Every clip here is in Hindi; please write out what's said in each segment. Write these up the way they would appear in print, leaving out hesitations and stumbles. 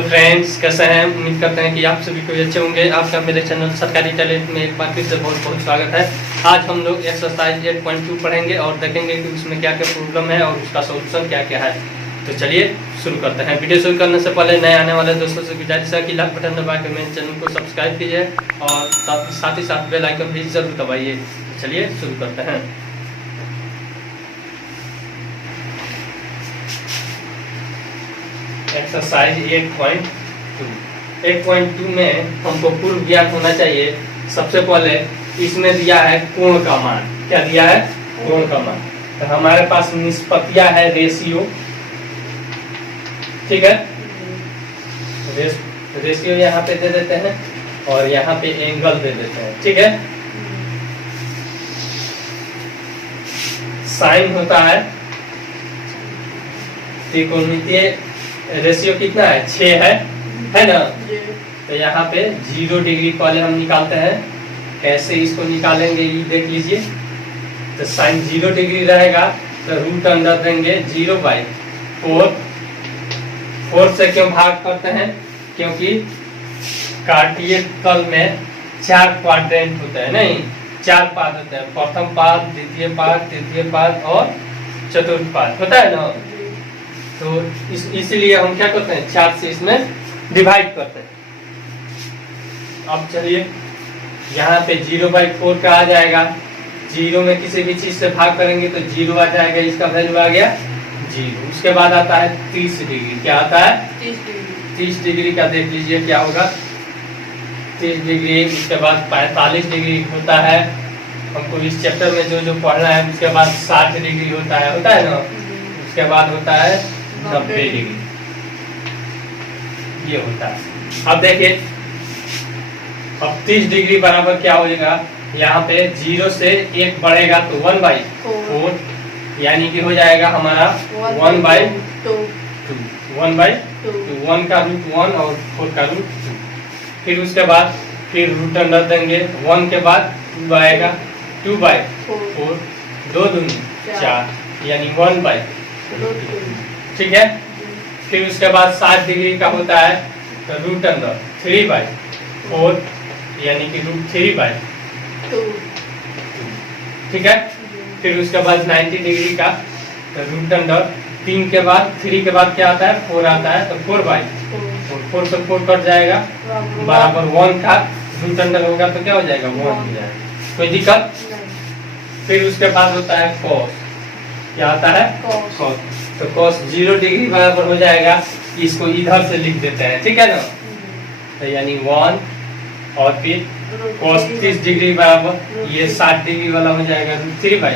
हेलो फ्रेंड्स, कैसे हैं? उम्मीद करते हैं कि आप सभी को अच्छे होंगे। आपका मेरे चैनल सरकारी टैलेंट में एक बार फिर से बहुत बहुत स्वागत है। आज हम लोग एक्सरसाइज 8.2 पढ़ेंगे और देखेंगे कि उसमें क्या क्या प्रॉब्लम है और उसका सॉल्यूशन क्या क्या है। तो चलिए शुरू करते हैं। वीडियो शुरू करने से पहले नए आने वाले दोस्तों से गुजारिश है कि लाइक बटन दबा के मेरे चैनल को सब्सक्राइब कीजिए और साथ ही साथ बेल आइकन भी जरूर दबाइए। चलिए शुरू करते हैं। एक्सरसाइज 8.2 में हमको पूर्व ज्ञान होना चाहिए। सबसे पहले इसमें दिया है कोण का मान। क्या दिया है? कोण का मान। तो हमारे पास निष्पत्तियां है, रेशियो, ठीक है। रेशियो यहाँ पे दे देते हैं और यहाँ पे एंगल दे देते हैं, ठीक है। साइन होता है त्रिकोणमितीय रेशियो कितना है? 6 है ना। तो यहाँ पे 0 डिग्री पहले हम निकालते हैं। कैसे इसको निकालेंगे ये देख लीजिए। तो साइन 0 डिग्री रहेगा तो रूट अंडर देंगे 0/4। 4 से क्यों भाग करते हैं? क्योंकि कार्टियल तल में 4 क्वाड्रेंट होते हैं, नहीं 4 पाद होते हैं। प्रथम पाद, द्वितीय पाद, तृतीय पाद और चतुर्थ पाद होता है ना। तो इसीलिए हम क्या करते हैं? 4 से इसमें डिवाइड करते हैं। अब चलिए यहाँ पे 0/4 का आ जाएगा। 0 में किसी भी चीज से भाग करेंगे तो 0 आ जाएगा, इसका वैल्यू आ गया 0। उसके बाद आता है 30 डिग्री। क्या आता है? 30 डिग्री का देख लीजिए क्या होगा। 30 डिग्री, उसके बाद 45 डिग्री होता है। हमको इस चैप्टर में जो पढ़ना है। उसके बाद 60 डिग्री होता है ना। उसके बाद होता है 90 डिग्री, ये होता है। अब देखिए, अब 30 डिग्री बराबर क्या हो जाएगा? यहाँ पे 0 से 1 बढ़ेगा तो 1/4, यानी कि हो जाएगा हमारा 1/2। 1 का रूट 1 और 4 का रूट 2। फिर उसके बाद फिर रूट अंडर देंगे। 1 के बाद 2 आएगा, 2/4, 2 दूनी 4, यानी 1/2, ठीक है। फिर उसके बाद 60 डिग्री का होता है तो रूट अंडर 3/4, यानी कि रूट 3/2, ठीक है। फिर उसके बाद 90 डिग्री का तो रूट अंडर 3 के बाद 3 के बाद क्या आता है? 4 आता है तो 4/4। 4 से 4 कट जाएगा, बराबर 1 का रूट अंडर होगा तो क्या हो जाएगा? 1 हो जाएगा। कोई दिक्कत? फिर उसके बाद होता है कॉस। क्या आता है? कॉस। तो कॉस 0 डिग्री बराबर हो जाएगा, इसको इधर से लिख देते हैं, ठीक है ना। तो यानी 1 और फिर कॉस 30 डिग्री बराबर ये 60 डिग्री वाला हो जाएगा रूट 3/2,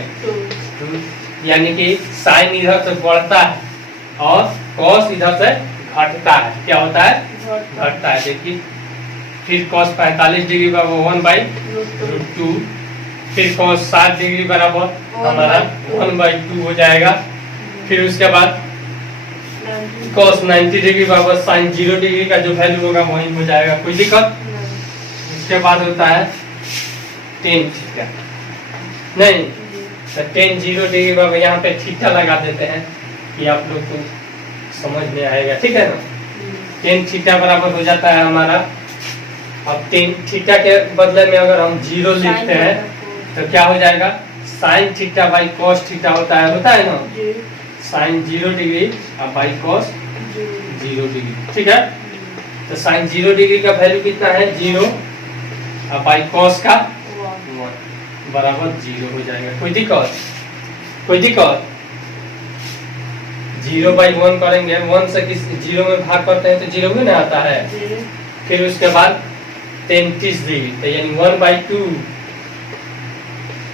यानी कि साइन इधर से बढ़ता है और कॉस इधर से घटता है। क्या होता है? घटता है। देखिए, फिर कॉस 45 डिग्री बराबर 1/√2। फिर कॉस 60 डिग्री बराबर हमारा 1/2 हो जाएगा। फिर उसके बाद कॉस 90 डिग्री बराबर साइन 0 डिग्री का जो वैल्यू होगा वही हो जाएगा। कोई दिक्कत? उसके बाद होता है tan थीटा। नहीं तो tan 0 डिग्री बराबर यहाँ पे थीटा लगा देते हैं कि आप लोग को समझ में आएगा, ठीक है ना। tan थीटा बराबर हो जाता है हमारा। अब tan थीटा के बदले में अगर हम 0 लिखते हैं तो क्या हो जाएगा? Sine theta by cos theta होता है ना। साइन 0 डिग्री और बाई कॉस 0 डिग्री, ठीक है। तो साइन 0 डिग्री का वैल्यू कितना है? 0 और बाई कॉस का 1 बराबर 0 हो जाएगा। कोई दिक्कत? 0/1 करेंगे, 1 से किस 0 में भाग करते हैं तो 0 ही ना आता है। फिर उसके बाद 33 डिग्री तो यानी 1/2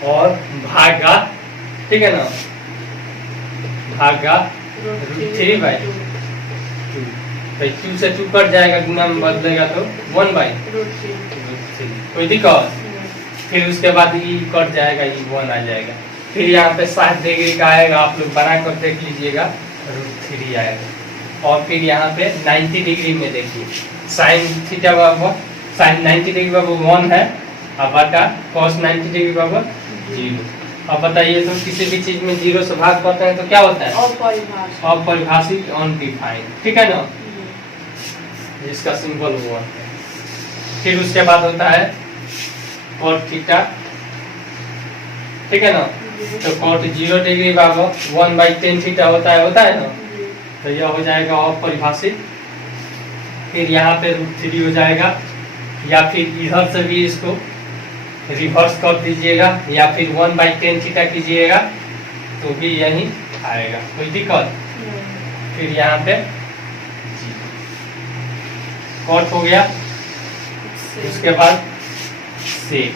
और भागा, ठीक है ना, भागा रूट 3/2। तो 2 से 2 कट जाएगा, गुना में बदलेगा तो 1/√3। कोई दिक्कत? फिर उसके बाद ये कट जाएगा, ये 1 आ जाएगा। फिर यहाँ पे 60 डिग्री का आएगा, आप लोग बना कर देख लीजिएगा, √3 आएगा। और फिर यहाँ पे 90 डिग्री में देखिए, साइन थीटा बराबर साइन 90 डिग्री बराबर 1 है और बटा कॉस 90 डिग्री बराबर 0। अब बताइए, तो किसी भी चीज में 0 से भाग करते हैं तो क्या होता है? अपरिभाषित, अनडिफाइंड, ठीक है ना। जिसका सिंबल 1 है। फिर उसके बाद होता है cot थीटा, ठीक है ना। तो cot 0 डिग्री बराबर 1/10 थीटा होता है ना। तो यह हो जाएगा अपरिभाषित। फिर यहाँ पे √3 हो जाएगा, या फिर इधर से भी इसको रिवर्स कर दीजिएगा, या फिर 1/10 थीटा कीजिएगा तो भी यही आएगा, कोई दिक्कत। फिर यहाँ पे कॉट हो गया। उसके बाद सेक,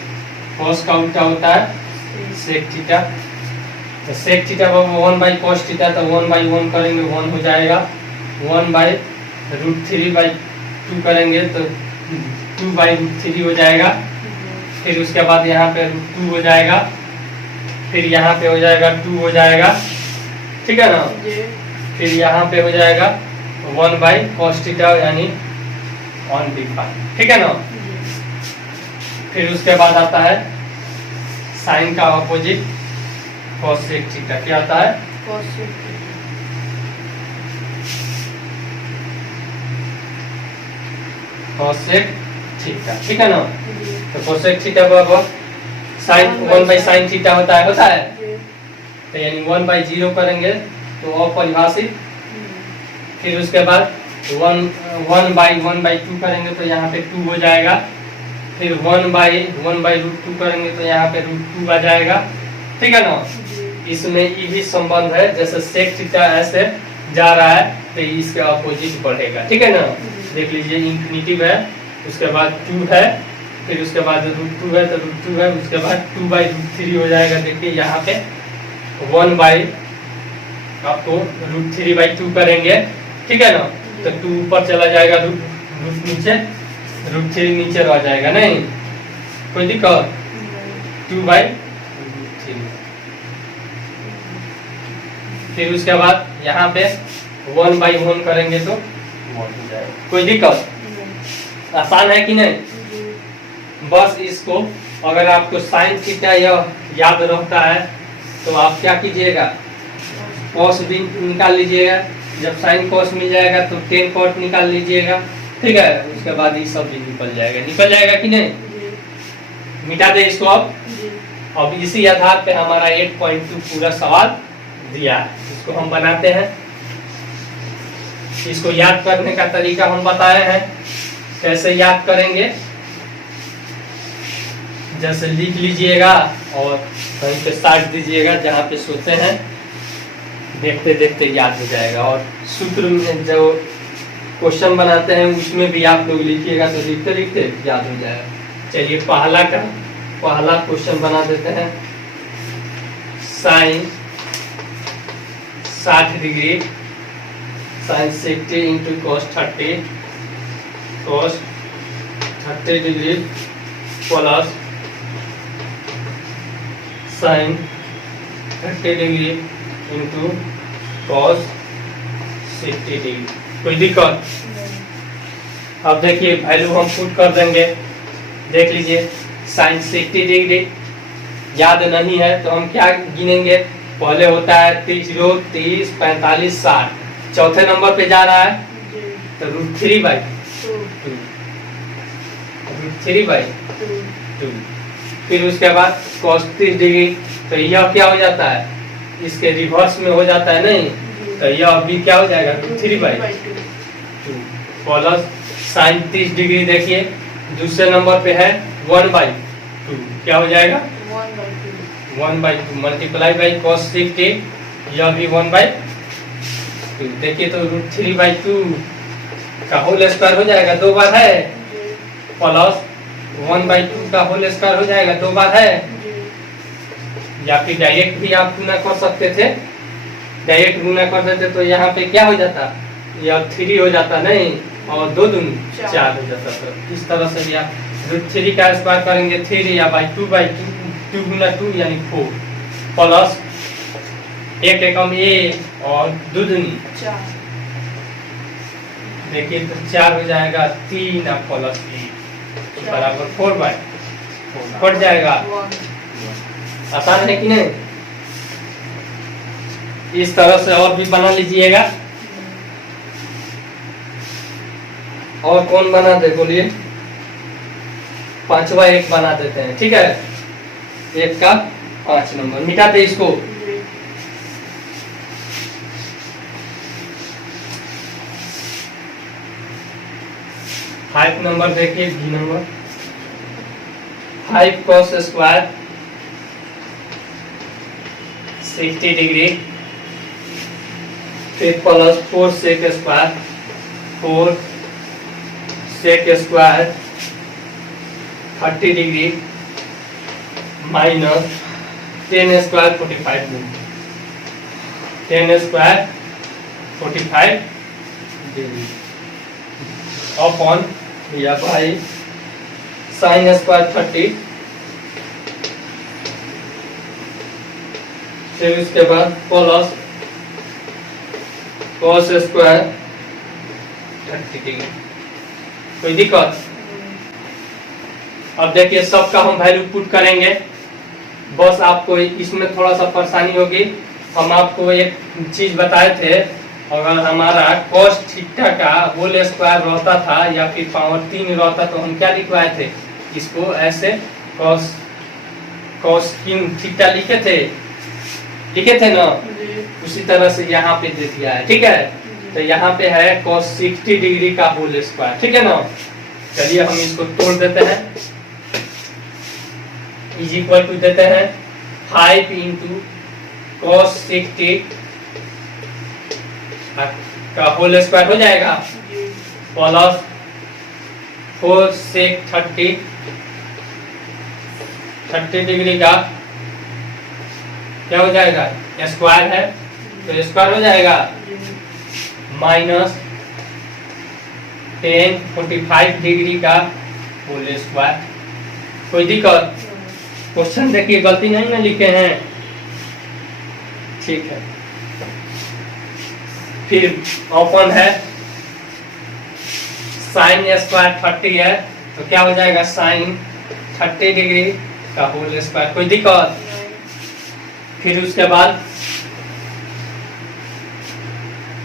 कॉस का उल्टा होता है सेक थीटा। तो सेक थीटा 1/cos थीटा, तो 1/1 करेंगे 1 हो जाएगा, 1/√3/2 करेंगे तो 2/√3 हो जाएगा। फिर उसके बाद यहाँ पे √2 हो जाएगा, फिर यहाँ पे हो जाएगा 2 हो जाएगा, ठीक है ना। फिर यहाँ पे हो जाएगा 1/cos थीटा यानी 1/5, ठीक है ना। फिर उसके बाद आता है साइन का अपोजिट cosec थीटा, क्या आता है cosec थीटा, ठीक है ना। तो cosec थीटा बराबर साइन 1/sin थीटा होता है। तो यानी 1/0 करेंगे तो अपरिभाषित। फिर उसके बाद 1/1/2 करेंगे तो यहाँ पे 2 हो जाएगा। फिर 1/1/√2 करेंगे तो यहाँ पे √2 आ जाएगा, ठीक है ना। इसमें ये भी संबंध है, जैसे सेक थीटा ऐसे जा रहा है तो इसके अपोजिट बढ़ेगा, ठीक है ना। देख लीजिए इंफिनिटिव है, उसके बाद 2 है, फिर उसके बाद √2 है तो √2 है, उसके बाद 2/√3 हो जाएगा। देखिए यहाँ पे 1 आपको √3/2 करेंगे, ठीक है ना। तो 2 ऊपर चला जाएगा, रूट नीचे, √3 नीचे रह जाएगा, नहीं कोई दिक्कत। 2/√3। फिर उसके बाद यहाँ पे 1/1 करेंगे तो 1 हो जाएगा, कोई दिक्कत। आसान है कि नहीं। बस इसको अगर आपको साइन थीटा यह याद रहता है तो आप क्या कीजिएगा, कॉस भी निकाल लीजिएगा। जब साइन कॉस मिल जाएगा तो 10 cot निकाल लीजिएगा, ठीक है। उसके बाद ये सब भी निकल जाएगा कि नहीं। मिटा दे इसको अब इसी आधार पे हमारा 8.2 पूरा सवाल दिया है। इसको हम बनाते हैं। इसको याद करने का तरीका हम बताए हैं, कैसे याद करेंगे। जैसे लिख लीजिएगा और कहीं पे साट दीजिएगा जहाँ पे सोते हैं, देखते देखते याद हो जाएगा। और सूत्र में जो क्वेश्चन बनाते हैं उसमें भी आप लोग लिखिएगा तो लिखते लिखते याद हो जाएगा। चलिए पहला क्वेश्चन बना देते हैं। Sine 60 degree, sine 60 into cos 30 degree plus sine 30 degree into cos 60 degree, कोई दिक्कत। अब देखिए वैल्यू हम पुट कर देंगे। देख लीजिए साइन 60 डिग्री याद नहीं है तो हम क्या गिनेंगे, पहले होता है 30, 30, 45, 60, चौथे नंबर पे जा रहा है तो √3/2। फिर उसके बाद cos 30 डिग्री, तो यह क्या हो जाता है, इसके रिवर्स में हो जाता है, नहीं तो यह भी क्या हो जाएगा √3/2 प्लस साइन 30 डिग्री। देखिए दूसरे नंबर पे है 1/2, क्या हो जाएगा 1/2 मल्टीप्लाई बाई cos 60, यह भी 1/2। देखिए तो √3/2 का होल स्क्वायर हो जाएगा, 2 बार है, प्लस 1/2 का होल स्क्वायर हो जाएगा, 2 बार है। या फिर डायरेक्ट भी आप गुना कर सकते थे, डायरेक्ट गुना कर देते तो यहाँ पे क्या हो जाता, यह 3 हो जाता, नहीं और 2 दूनी 4 हो जाता। तो इस तरह से या √3 का स्क्वायर करेंगे 3 या बाई 2/2, 2 गुना 2 यानी 4 प्लस 1 एकम 1 और 2 दूनी 4। देखिए तो 4 हो जाएगा, 3 और प्लस 1 बराबर 4/4 कट जाएगा। आसान है कि नहीं। इस तरह से और भी बना लीजिएगा। और कौन बना दे बोलिए, पांचवा एक बना देते हैं, ठीक है। एक का 5 नंबर मिटाते इसको। फाइव नंबर देखिए, B number 5 cos square 60 degree, फिर plus 4 sec square 4 sec square 30 degree minus 10 square 45 10 square 45 degree upon या भाई साइन स्क्वायर 30, फिर उसके बाद प्लस cos स्क्वायर 30 डिग्री। कोई दिक्कत? अब देखिए सबका हम वैल्यू पुट करेंगे, बस आपको इसमें थोड़ा सा परेशानी होगी। हम आपको एक चीज बताए थे, अगर हमारा cos थीटा का होल स्क्वायर रहता था या फिर पावर 3 रहता तो हम क्या लिखवाए थे, इसको ऐसे cos थीटा लिखे थे ना, उसी तरह से यहाँ पे दे दिया है, ठीक है। तो यहाँ पे है cos 60 डिग्री का होल स्क्वायर, ठीक है ना। चलिए हम इसको तोड़ देते हैं, इज इक्वल टू देते हैं 5 इंटू cos 60 का होल स्क्वायर हो जाएगा, प्लस 4 sec 30 डिग्री का क्या हो जाएगा, स्क्वायर है तो स्क्वायर हो जाएगा, माइनस 10 45 डिग्री का होल स्क्वायर। कोई दिक्कत? क्वेश्चन देखिए गलती नहीं ना लिखे हैं, ठीक है। फिर ओपन है साइन स्क्वायर 30 है तो क्या हो जाएगा, साइन 30 डिग्री का होल स्क्वायर। कोई दिक्कत? फिर उसके बाद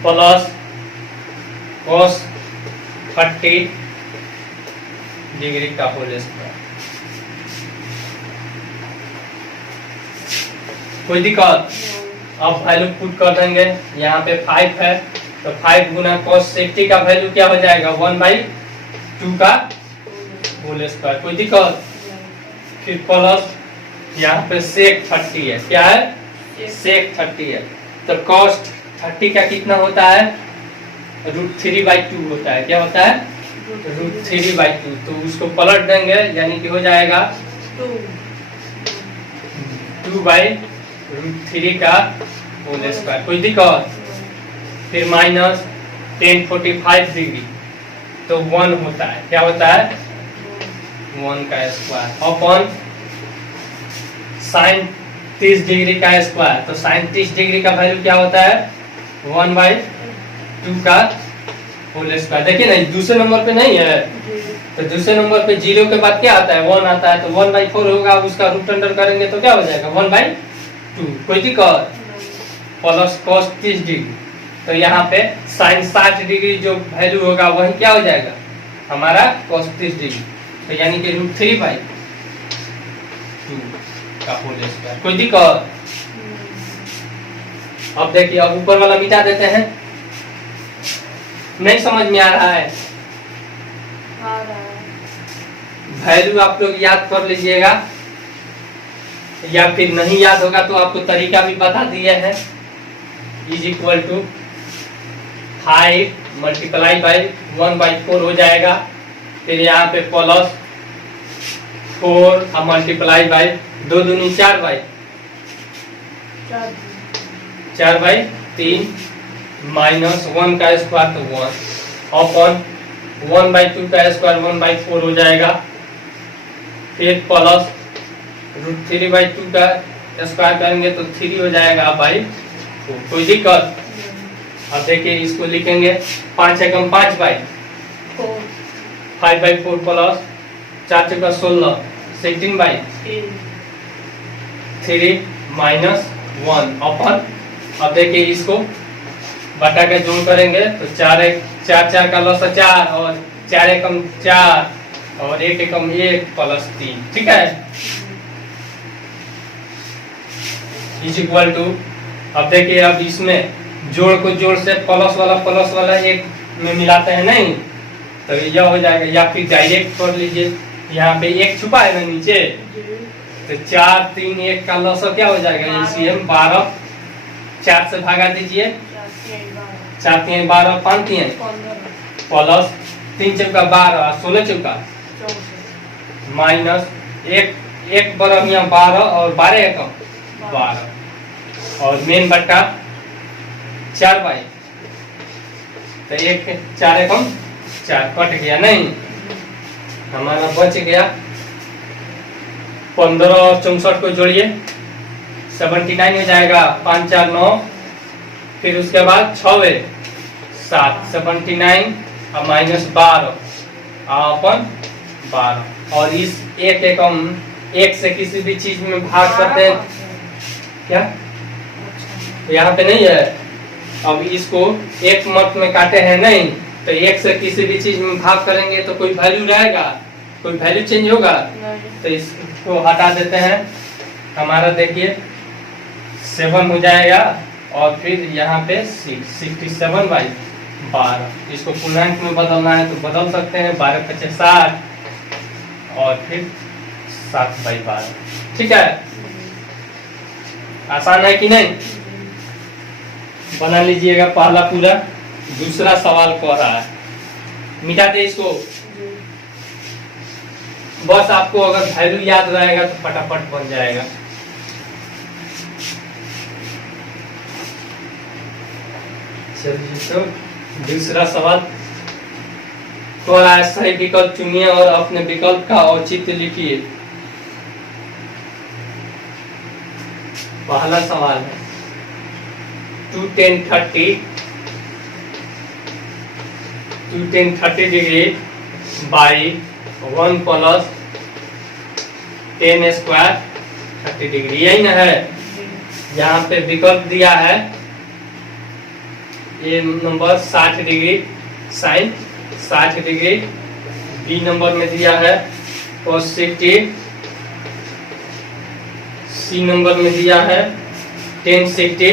प्लस cos 30 डिग्री का होल स्क्वायर। कोई दिक्कत? अब वैल्यू पुट कर देंगे, यहाँ पे 5 है तो 5 गुना cos 60 का वैल्यू क्या हो जाएगा, 1/2 का होल स्क्वायर। कोई दिक्कत? फिर प्लस यहाँ पे sec 30 है, क्या है, sec 30 है तो cos 30 का कितना होता है, √3/2 होता है। क्या होता है, √3/2। तो उसको पलट देंगे यानी कि हो जाएगा 2/√3 का होल स्क्वायर। कोई दिक्कत? फिर माइनस 10 45 डिग्री तो 1 होता है, क्या होता है, 1 का स्क्वायर अपॉन साइन 30 डिग्री का स्क्वायर। तो साइन 30 डिग्री का वैल्यू क्या होता है, 1/2 का होल स्क्वायर। देखिए ना दूसरे नंबर पे नहीं है, तो दूसरे नंबर पे 0 के बाद क्या आता है, 1 आता है, तो 1/4 होगा, उसका रूट अंडर करेंगे तो क्या हो जाएगा, 1/2। कोई दिक्कत? प्लस cos 30 डिग्री तो यहाँ पे साइन 60 डिग्री जो वैल्यू होगा वही क्या हो जाएगा, हमारा cos 30 डिग्री, तो यानी कि √3/2 का होल स्क्वायर। कोई दिक्कत? अब देखिए अब ऊपर वाला मिटा देते हैं। नहीं समझ में आ रहा है? वैल्यू आप लोग याद कर लीजिएगा, या फिर नहीं याद होगा तो आपको तरीका भी बता दिए हैं। Is equal to 5 multiply by 1/4 हो जाएगा, फिर यहाँ पे प्लस 4 मल्टीप्लाई बाई 2 दूनी 4/3 माइनस 1 का स्क्वायर तो 1 अपॉन 1/2 का स्क्वायर 1/4 हो जाएगा, फिर प्लस √3/2 का स्क्वायर करेंगे तो 3 हो जाएगा बाई 4। कोई दिक्कत? अब देखिए इसको लिखेंगे 5 एकम 5/4 5/4 प्लस 4 चौका 16 16/3 माइनस 1 अपन। अब देखिए इसको बटा के जोड़ करेंगे तो 4 4 का लसा 4 और 4 एकम 4 और 1 एकम 1 प्लस 3, ठीक है, इज इक्वल टू। अब देखिए, अब इसमें जोड़ को जोड़ से प्लस वाला एक में मिलाते हैं नहीं, तो यह हो जाएगा, या फिर डायरेक्ट कर लीजिए, यहाँ पे 1 छुपा है ना नीचे, तो 4 3 1 का लॉस क्या हो जाएगा, एलसीएम 12, 4 से भागा दीजिए, 4 3 12 5 3 प्लस 3 चौका 12 16 चौका माइनस 1 बरम यहाँ 12 और 12 एकम 12 और मेन बट्टा 4 बाई, तो 1 4 एकम 4 कट गया नहीं, हमारा बच गया 15 और 64 को जोड़िए 79 हो जाएगा, 5 4 9, फिर उसके बाद 6 7 79 और माइनस 12 अपन 12, और इस 1 एकम 1 से किसी भी चीज में भाग करते हैं क्या, तो यहाँ पे नहीं है, अब इसको एक मत में काटे हैं नहीं, तो 1 से किसी भी चीज में भाग करेंगे तो कोई वैल्यू रहेगा, कोई वैल्यू चेंज होगा, तो इसको हटा देते हैं, हमारा देखिए 7 हो जाएगा, और फिर यहाँ पे 67 बाई 12, इसको पूर्णांक में बदलना है तो बदल सकते हैं, 12 5 60 और फिर 7 बाई 12, ठीक है, आसान है कि नहीं, बना लीजिएगा पहला पूरा, दूसरा सवाल कह रहा है, मिटा दे इसको, बस आपको अगर वैल्यू याद रहेगा तो फटाफट बन जाएगा। चलिए, तो दूसरा सवाल कह रहा है, सही विकल्प चुनिए और अपने विकल्प का औचित्य लिखिए। पहला सवाल है 2 10 30 degree by 1 plus 10 square 30 degree, यही ना है, यहाँ पे विकल्प दिया है, A number 60 degree sine 60 degree, B number में दिया है cos 60, सी नंबर में दिया है tan 60,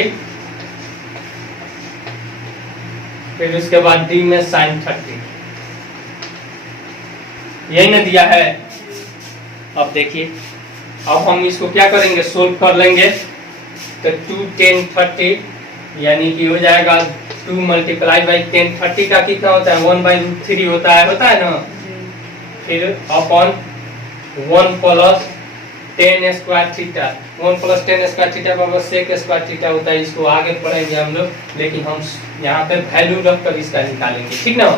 फिर उसके बाद डी में sin 30, यही ना दिया है। अब देखिए, अब हम इसको क्या करेंगे, सोल्व कर लेंगे, तो 2 10 30 यानी कि हो जाएगा 2 मल्टीप्लाई बाई 10 30 का कितना होता है, 1/√3 होता है ना, फिर upon 1 plus 10 square theta, 1 plus 10 square theta बराबर sec स्क्वायर थीटा होता है, इसको आगे पढ़ेंगे हम लोग, लेकिन हम यहाँ पे वैल्यू रख कर इसका निकालेंगे, ठीक ना,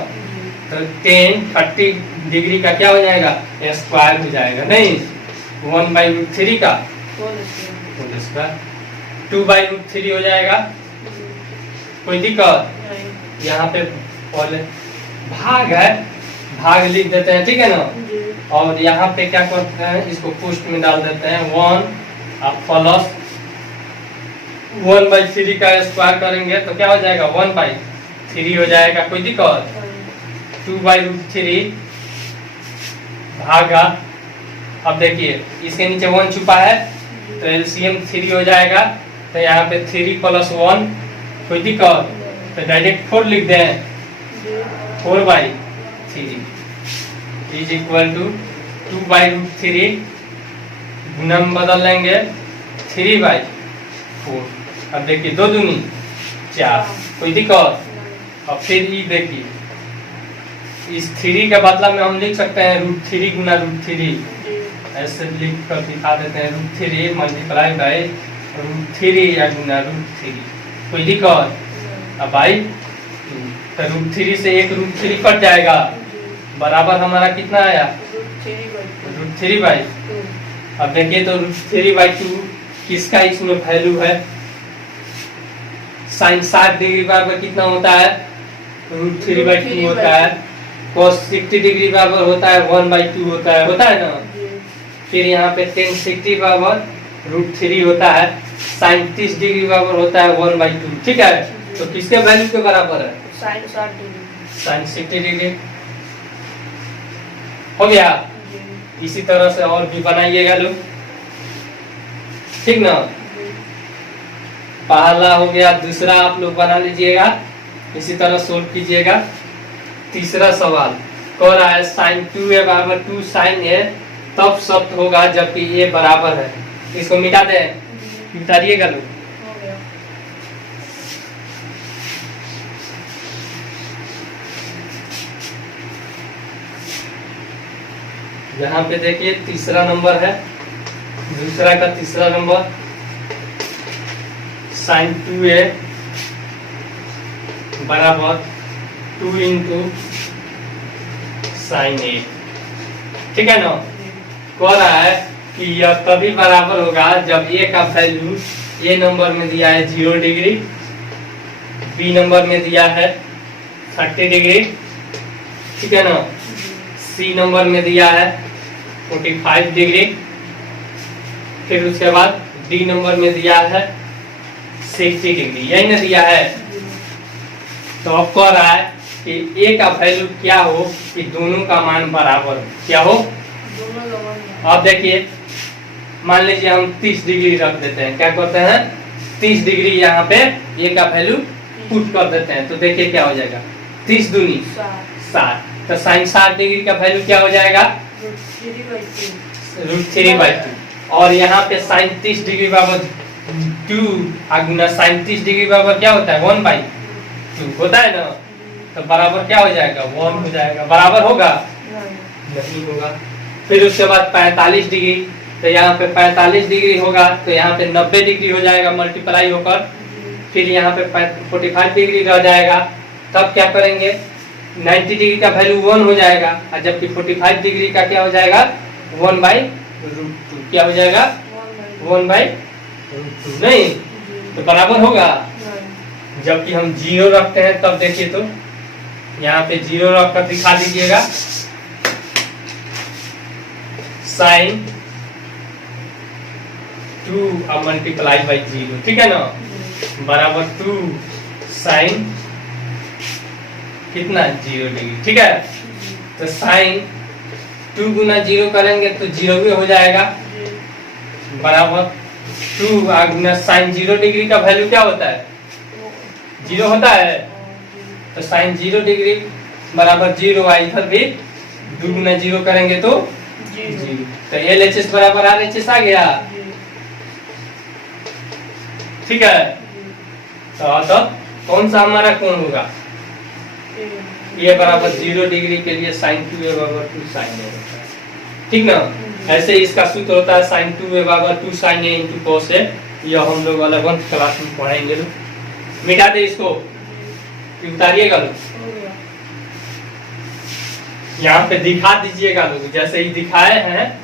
तो 10 30 डिग्री का क्या हो जाएगा, स्क्वायर हो जाएगा नहीं, 1/√3 का होल स्क्वायर, 2/√3 हो जाएगा, कोई दिक्कत, यहाँ पे पहले भाग है, भाग लिख देते हैं, ठीक है ना, और यहाँ पे क्या करते हैं, इसको पुष्ट में डाल देते हैं 1 प्लस 1/3 का स्क्वायर करेंगे तो क्या हो जाएगा, 1/3 हो जाएगा, कोई दिक्कत, 2/√3 भागा, अब देखिए इसके नीचे 1 छुपा है तो एलसीएम 3 हो जाएगा, तो यहाँ पे 3 + 1, कोई दिक्कत, तो डायरेक्ट 4 लिख दें, 4/3 इज इक्वल टू 2/√3, गुना में बदल लेंगे 3/4, अब देखिए 2 दूनी 4, कोई दिक्कत, अब फिर ये देखिए इस 3 के बदला में हम लिख सकते हैं √3 गुना √3, ऐसे लिख कर दिखा देते हैं, √3 मल्टीप्लाई बाई √3 या गुना √3, कोई दिक्कत, अब भाई तो √3 से एक √3 कट जाएगा, बराबर हमारा कितना आया, √3/2, अब देखिए तो √3/2 किसका इसमें वैल्यू है, sin 60 डिग्री बराबर कितना होता है, √3/2 होता है, cos 60 डिग्री बराबर होता है 1/2 होता है ना, फिर यहाँ पे tan 60 बराबर √3 होता है, sin 30 डिग्री बराबर होता है 1/2, ठीक है, तो किसके वैल्यू के बराबर है, sin 60 डिग्री, हो गया। इसी तरह से और भी बनाइएगा लोग, ठीक ना। पहला हो गया, दूसरा आप लोग बना लीजिएगा, इसी तरह सोल्व कीजिएगा। तीसरा सवाल कह रहा है साइन 2a बराबर 2 साइन a तब सत्य होगा जबकि a बराबर है। इसको मिटा दे, मिटाइएगा लोग। यहाँ पे देखिए तीसरा नंबर है, दूसरा का तीसरा नंबर साइन 2a बराबर 2 इंटू साइन a, ठीक है ना। कह रहा है कि यह तभी बराबर होगा जब a का वैल्यू a नंबर में दिया है 0 डिग्री, b नंबर में दिया है 30 डिग्री, ठीक है ना, c नंबर में दिया है 45 डिग्री, फिर उसके बाद डी नंबर में दिया है 60 डिग्री, यही ना दिया है। तो अब कह रहा है कि ए का वैल्यू क्या हो कि दोनों का मान बराबर हो, क्या हो। अब देखिए मान लीजिए हम 30 डिग्री रख देते हैं, क्या करते हैं 30 डिग्री यहाँ पे ए का वैल्यू पुट कर देते हैं, तो देखिए क्या हो जाएगा 30 दूनी 60, तो साइन 60 डिग्री का वैल्यू क्या हो जाएगा √3/2, और यहाँ पे साइन 30 डिग्री बराबर 2 गुना साइन 30 डिग्री बराबर क्या होता है 1/2 होता है ना, तो बराबर क्या हो जाएगा 1 हो जाएगा। बराबर होगा नहीं होगा। फिर उसके बाद 45 डिग्री, तो यहाँ पे 45 डिग्री होगा तो यहाँ पे 90 डिग्री हो जाएगा मल्टीप्लाई होकर, फिर यहाँ पे 45 डिग्री रह जाएगा। तब क्या करेंगे 90 डिग्री का वैल्यू 1 हो जाएगा, और जबकि 45 डिग्री का क्या हो जाएगा 1/√2, क्या हो जाएगा 1/√2, नहीं तो बराबर होगा। जबकि हम 0 रखते हैं तब देखिए तो यहाँ पे 0 रख कर दिखा दीजिएगा, साइन 2 अब मल्टीप्लाई बाई 0, ठीक है ना, बराबर 2 साइन कितना 0 डिग्री, ठीक है। तो साइन 2 गुना 0 करेंगे तो 0 भी हो जाएगा, बराबर 2 गुना साइन 0 डिग्री का वैल्यू क्या होता है 0 होता है, तो साइन 0 डिग्री बराबर 0 आई, इधर भी 2 गुना 0 करेंगे तो 0, तो LHS बराबर RHS आ गया, ठीक है। तो कौन सा हमारा कोण होगा ये बराबर 0 डिग्री के लिए साइन 2a बराबर 2 साइन a होता है, ठीक ना। ऐसे इसका सूत्र होता है साइन 2a बराबर 2 sine a into cos a, यह हम लोग 11th क्लास में पढ़ाएंगे लोग। मिटा दे इसको, उतारिएगा लोग, यहाँ पे दिखा दीजिएगा लोग, जैसे ही दिखाए हैं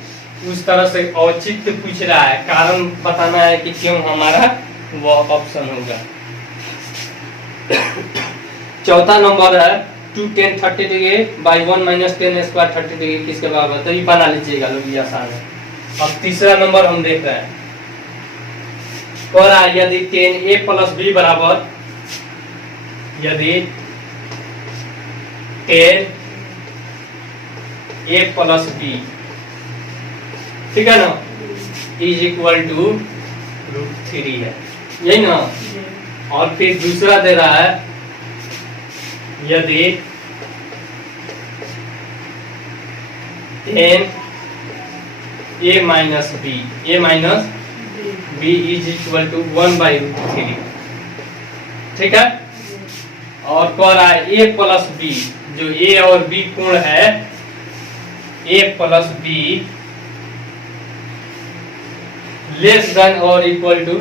उस तरह से औचित्य पूछ रहा है, कारण बताना है कि क्यों हमारा वो ऑप्शन होगा। चौथा नंबर है 2 10 30 degree by 1 minus 10 square 30 degree किसके बराबर, तो ये बना लीजिएगा लोग, ये आसान है। अब तीसरा नंबर हम देख रहे हैं, कह रहा है यदि 10a प्लस b बराबर, यदि 10a प्लस b, ठीक है ना, इज इक्वल टू √3 है, यही ना। और फिर दूसरा दे रहा है यदि 10a minus b is equal to 1/√3, ठीक है। और कह रहा है a प्लस b, जो a और b कोण है, a plus b less than और equal to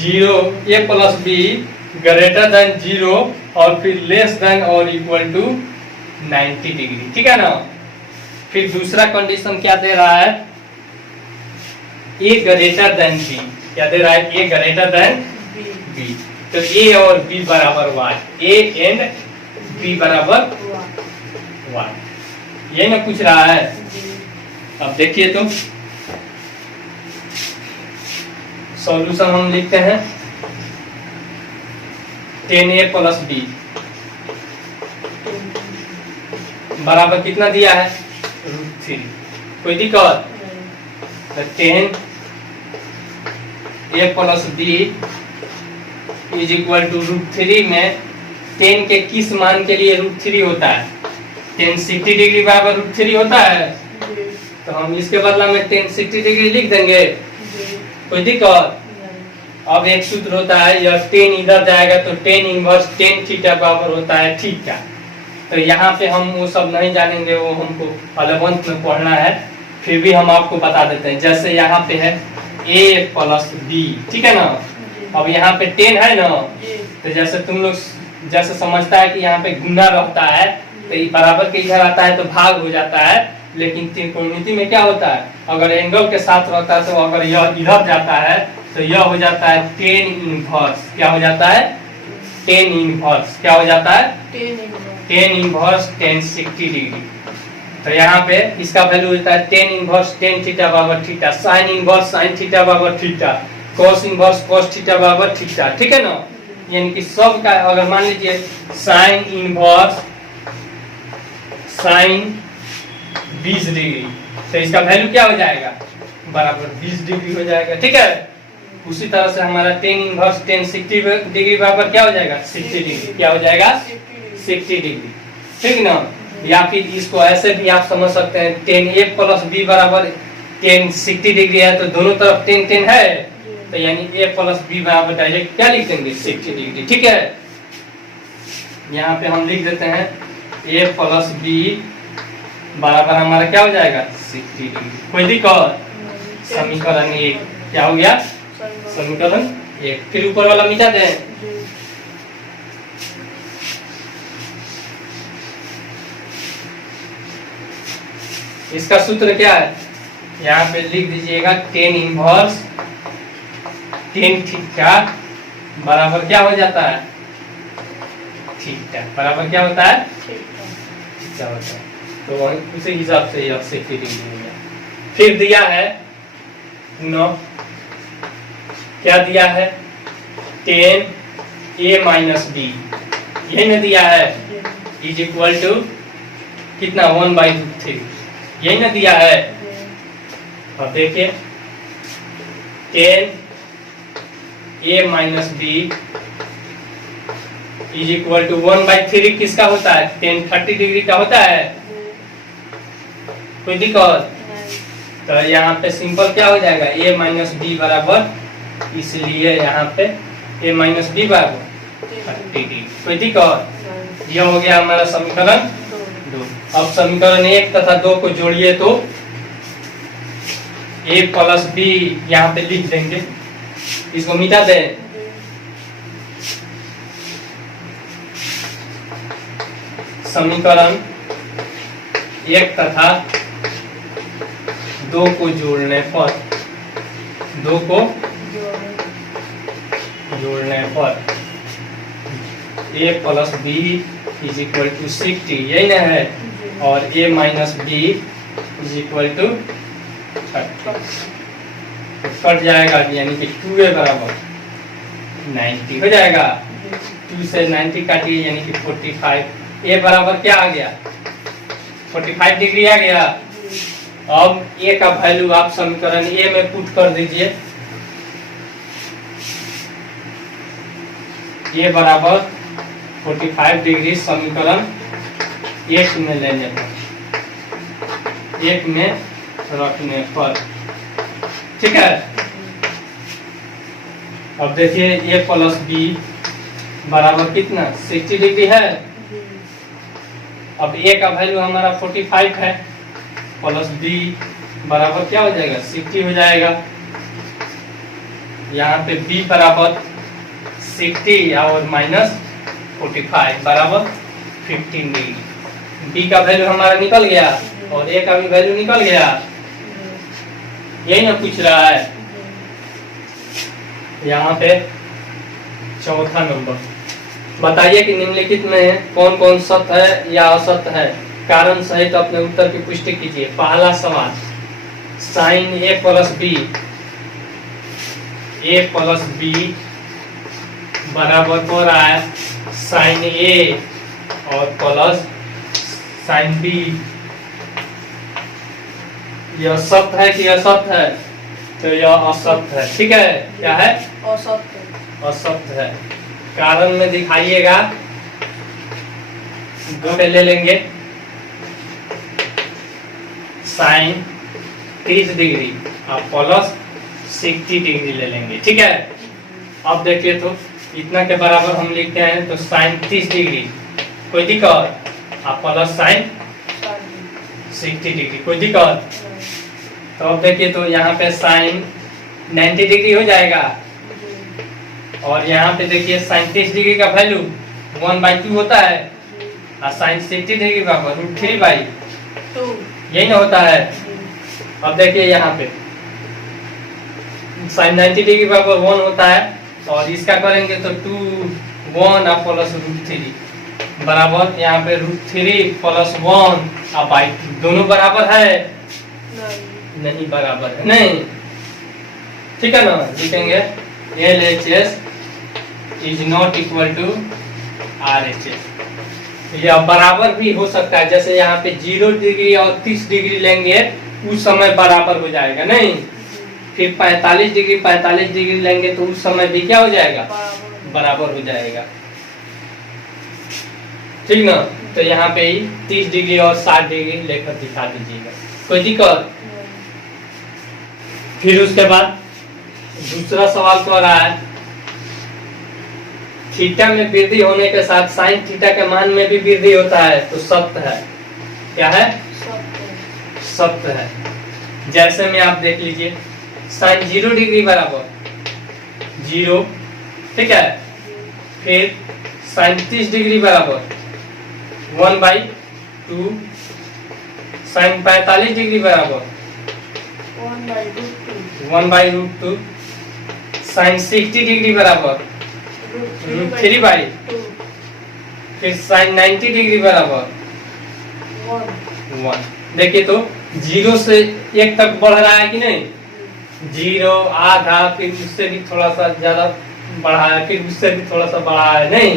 0, a plus b greater than 0 और फिर लेस देन और इक्वल टू 90 डिग्री, ठीक है ना। फिर दूसरा कंडीशन क्या दे रहा है a ग्रेटर देन b, क्या दे रहा है a ग्रेटर देन b, तो a और b बराबर y, a एंड b बराबर y, ये ना पूछ रहा है। अब देखिए तो सॉल्यूशन हम लिखते हैं 10a प्लस b बराबर कितना दिया है √3। कोई दिक्कत? तो 10 a plus B is equal to √3 में 10 के किस मान के लिए √3 होता है? 10 60 डिग्री बराबर √3 होता है। तो हम इसके बदला में 10 60 डिग्री लिख देंगे। कोई दिक्कत? अब एक सूत्र होता है, यह 10 इधर जाएगा तो 10 इनवर्स 10 थीटा बराबर होता है थीटा। तो यहाँ पे हम वो सब नहीं जानेंगे, वो हमको 11th में पढ़ना है, फिर भी हम आपको बता देते हैं। जैसे यहाँ पे है a प्लस बी, ठीक है ना। अब यहाँ पे 10 है ना, तो जैसे तुम लोग जैसे समझता है कि यहाँ पे गुना रहता है तो ये बराबर के इधर आता है तो भाग हो जाता है, लेकिन त्रिकोणमिति में क्या होता है, अगर एंगल के साथ रहता है तो अगर यह इधर जाता है तो यह हो जाता है 10 इनवर्स। क्या हो जाता है? 10 इनवर्स। क्या हो जाता है? 10 इनवर्स 10 60 डिग्री। तो यहाँ पे इसका वैल्यू होता है 10 इनवर्स 10 थीटा बराबर theta, sine inverse sine theta बराबर theta, cos inverse cos theta बराबर थीटा, ठीक है ना। यानी कि सब का अगर मान लीजिए साइन इनवर्स साइन 20 डिग्री, तो इसका वैल्यू क्या हो जाएगा? बराबर 20 डिग्री हो जाएगा, ठीक है। उसी तरह से हमारा 10 इनवर्स 10 60 डिग्री बराबर क्या हो जाएगा? 60 डिग्री। क्या हो जाएगा? 60 डिग्री, ठीक ना। या फिर इसको ऐसे भी आप समझ सकते हैं, 10a प्लस बी बराबर 10 60 डिग्री है तो दोनों तरफ 10 10 है, तो यानी a प्लस बी बराबर डायरेक्ट क्या लिख देंगे? 60 डिग्री, ठीक है। यहाँ पे हम लिख देते हैं a प्लस बी बराबर हमारा क्या हो जाएगा? 60 डिग्री। कोई दिक्कत? समीकरण 1 क्या हो गया? समीकरण 1। फिर ऊपर वाला मिटा दें। इसका सूत्र क्या है? यहाँ पे लिख दीजिएगा 10 इनवर्स 10 थीटा बराबर क्या हो जाता है? थीटा बराबर क्या होता है? थीटा होता है। तो उसी हिसाब से यह 60 डिग्री हो गया। फिर दिया है 9, क्या दिया है? 10 a माइनस बी, यही ना दिया है, इज इक्वल टू कितना? 1/3, यही ना दिया है। अब देखिए 10 a minus B is equal to 1/3 किसका होता है? 10 30 डिग्री का होता है। कोई दिक्कत? तो यहाँ पे सिंपल क्या हो जाएगा? a माइनस बी बराबर, इसलिए यहाँ पे a माइनस बी बराबर 30 डिग्री। कोई दिक्कत? यह हो गया हमारा समीकरण 2। अब समीकरण 1 तथा 2 को जोड़िए तो a प्लस बी यहाँ पे लिख देंगे, इसको मिटा दें। समीकरण 1 तथा 2 को जोड़ने पर, 2 को जोड़ने पर a plus B is equal to 60, यही ना है, और a minus B is equal to 30। Cut जाएगा यानी कि 2a बराबर 90 हो जाएगा। 2 से 90 काटिए यानी कि 45। a बराबर क्या आ गया? 45 डिग्री आ गया। अब a का वैल्यू आप समीकरण a में पुट कर दीजिए। a बराबर 45 डिग्री समीकरण 1 में लेने पर, 1 में रखने पर, ठीक है। अब देखिए a प्लस बी बराबर कितना? 60 डिग्री है। अब a का वैल्यू हमारा 45 है, प्लस बी बराबर क्या हो जाएगा? 60 हो जाएगा। यहाँ पे b बराबर 60 और माइनस 45 बराबर 15 डिग्री। b का वैल्यू हमारा निकल गया और a का भी वैल्यू निकल गया, यही ना पूछ रहा है। यहाँ पे चौथा नंबर, बताइए कि निम्नलिखित में कौन कौन सत्य है या असत्य है, कारण सहित अपने उत्तर की पुष्टि कीजिए। पहला सवाल, साइन a प्लस बी बराबर हो रहा है साइन a और प्लस साइन बी, यह सत्य है कि असत्य है? तो यह असत्य है। ठीक है, क्या है? असत्य। असत्य है। कारण में दिखाइएगा, दो पे ले लेंगे साइन 30 डिग्री और प्लस 60 डिग्री ले लेंगे। ठीक है, अब देखिए तो इतना के बराबर हम लिखते हैं तो साइन 30 डिग्री, कोई दिक्कत? और प्लस साइन 60 डिग्री, कोई दिक्कत? तो अब देखिए तो यहाँ पे साइन 90 डिग्री हो जाएगा और यहाँ पे देखिए साइन 30 डिग्री का वैल्यू 1/2 होता है और साइन 60 डिग्री का √3/2 यही ना होता है। अब देखिए यहाँ पे साइन 90 डिग्री बराबर 1 होता है और इसका करेंगे तो 2 1 और प्लस √3 बराबर यहाँ पे √3 प्लस 1 और बाई 2 दोनों बराबर है? नहीं बराबर है, नहीं। ठीक है ना, लिखेंगे LHS is not equal to RHS। यह बराबर भी हो सकता है, जैसे यहाँ पे 0 डिग्री और 30 डिग्री लेंगे उस समय बराबर हो जाएगा, नहीं। फिर 45 डिग्री लेंगे तो उस समय भी क्या हो जाएगा? बराबर हो जाएगा। ठीक ना, तो यहाँ पे 30 डिग्री और 60 डिग्री लेकर दिखा दीजिएगा, कोई दिक्कत? फिर उसके बाद दूसरा सवाल कह रहा है थीटा में वृद्धि होने के साथ साइन थीटा के मान में भी वृद्धि होता है, तो सत्य है। क्या है? सत्य है। जैसे में आप देख लीजिए साइन 0 डिग्री बराबर 0, ठीक है। फिर साइन 30 डिग्री बराबर 1/2, साइन 45 डिग्री बराबर 1/√2, साइन 60 डिग्री बराबर √3/2, फिर साइन 90 डिग्री बराबर 1। देखिए तो 0 से 1 तक बढ़ रहा है कि नहीं? 0, आधा, फिर उससे भी थोड़ा सा ज्यादा बढ़ा है, फिर उससे भी थोड़ा सा बढ़ा है, नहीं?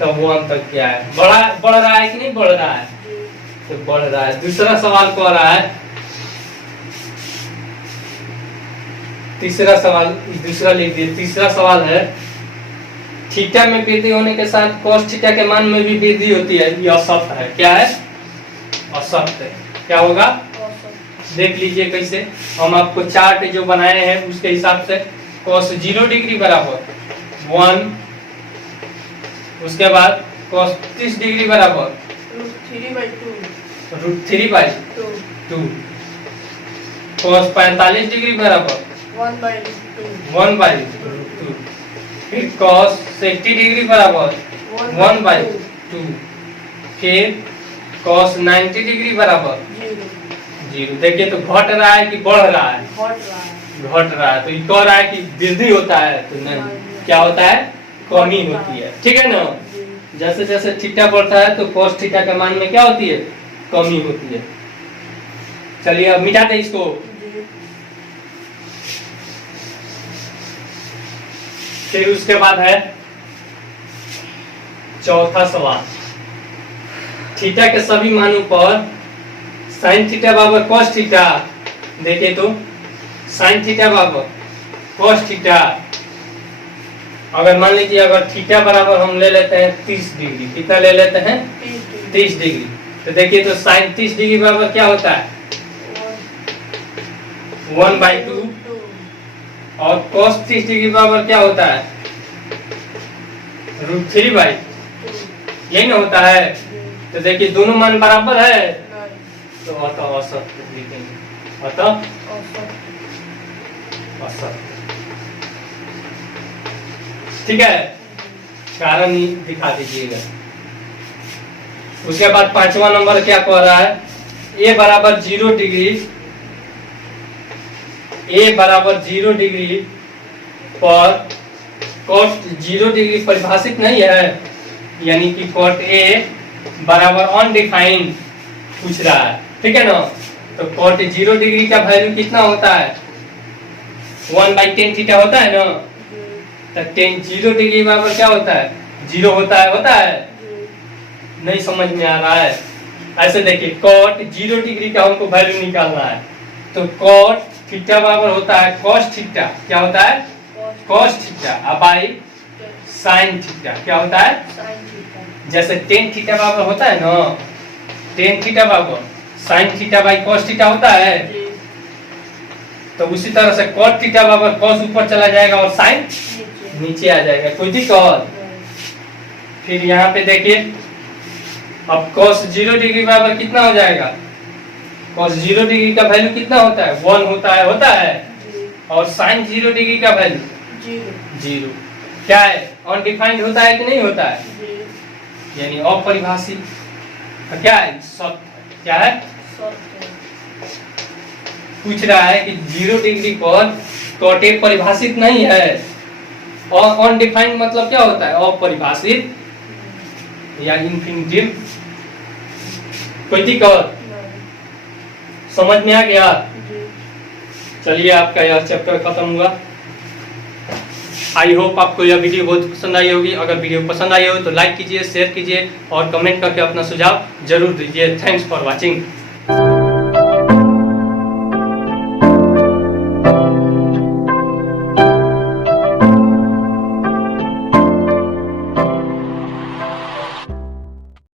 तो 1 तक क्या है? बढ़ रहा है कि नहीं बढ़ रहा है? तो बढ़ रहा है। दूसरा सवाल कह रहा है, तीसरा सवाल दूसरा लिख दिए। तीसरा सवाल है थीटा में वृद्धि होने के साथ cos थीटा के मान में भी वृद्धि होती है, यह असत्य है। क्या है? असत्य है। क्या होगा? देख लीजिए कैसे। हम आपको चार्ट जो बनाए हैं उसके हिसाब से cos 0 डिग्री बराबर 1, उसके बाद cos 30 डिग्री बराबर √3/2, cos 45 डिग्री बराबर 1/2, फिर cos 60 डिग्री बराबर 1/2, फिर cos 90 डिग्री बराबर 0। देखिए तो घट रहा है कि बढ़ रहा है? घट रहा है। तो ये कह रहा है कि वृद्धि होता है, तो नहीं, क्या होता है? कमी होती है। ठीक है ना, जैसे जैसे थीटा बढ़ता है तो cos थीटा के मान में क्या होती है? कमी होती है। चलिए अब मिटा दें इसको। फिर उसके बाद है चौथा सवाल, थीटा के सभी मानों पर साइन थीटा बराबर cos थीटा। देखिए तो साइन थीटा बराबर cos थीटा, अगर मान लीजिए अगर थीटा बराबर हम ले लेते हैं 30 डिग्री, कितना ले लेते हैं? 30 डिग्री। तो देखिए तो साइन 30 डिग्री बराबर क्या होता है? 1/2, और cos 30 डिग्री बराबर क्या होता है? √3/2, यही ना होता है। तो देखिए दोनों मान बराबर है, तो अतः असत्य लिखेंगे। अतः असत्य। ठीक है, कारण ही दिखा दीजिएगा। उसके बाद 5वां नंबर क्या कह रहा है? a बराबर 0 डिग्री, a बराबर 0 डिग्री पर cos 0 डिग्री परिभाषित नहीं है, यानी कि cot a बराबर अनडिफाइंड पूछ रहा है। ठीक है ना, तो cot 0 डिग्री का वैल्यू कितना होता है? 1/10 थीटा होता है ना। तो 0 डिग्री बराबर क्या होता है? 0 होता है। नहीं समझ में आ रहा है? ऐसे देखिए कॉट 0 डिग्री का हमको वैल्यू निकालना है, तो कॉट थीटा बराबर होता है कॉस थीटा, क्या होता है कॉस थीटा, अब बाई साइन थीटा, क्या होता है जैसे टेन थीटा बराबर होता है ना, टेन थीटा बराबर sine theta by cos theta होता है, तो उसी तरह से कॉट थीटा बराबर कॉस ऊपर चला जाएगा और साइन नीचे आ जाएगा, कोई दिक्कत। फिर यहाँ पे देखिए अब cos 0 डिग्री बराबर कितना हो जाएगा, cos 0 डिग्री का वैल्यू कितना होता है 1 होता है और sin 0 डिग्री का वैल्यू 0 क्या है अनडिफाइंड होता है कि नहीं होता है, यानी अपरिभाषित, क्या है सत्य, क्या है पूछ रहा है कि 0 डिग्री पर कॉट परिभाषित नहीं है, और अनडिफाइंड मतलब क्या होता है अपरिभाषित या इन्फिनिटिव, कोई दिक्कत समझ में आ गया। चलिए आपका यह चैप्टर खत्म हुआ। आई होप आपको यह वीडियो बहुत पसंद आई होगी। अगर वीडियो पसंद आई हो तो लाइक कीजिए, शेयर कीजिए और कमेंट करके अपना सुझाव जरूर दीजिए। Thanks for watching.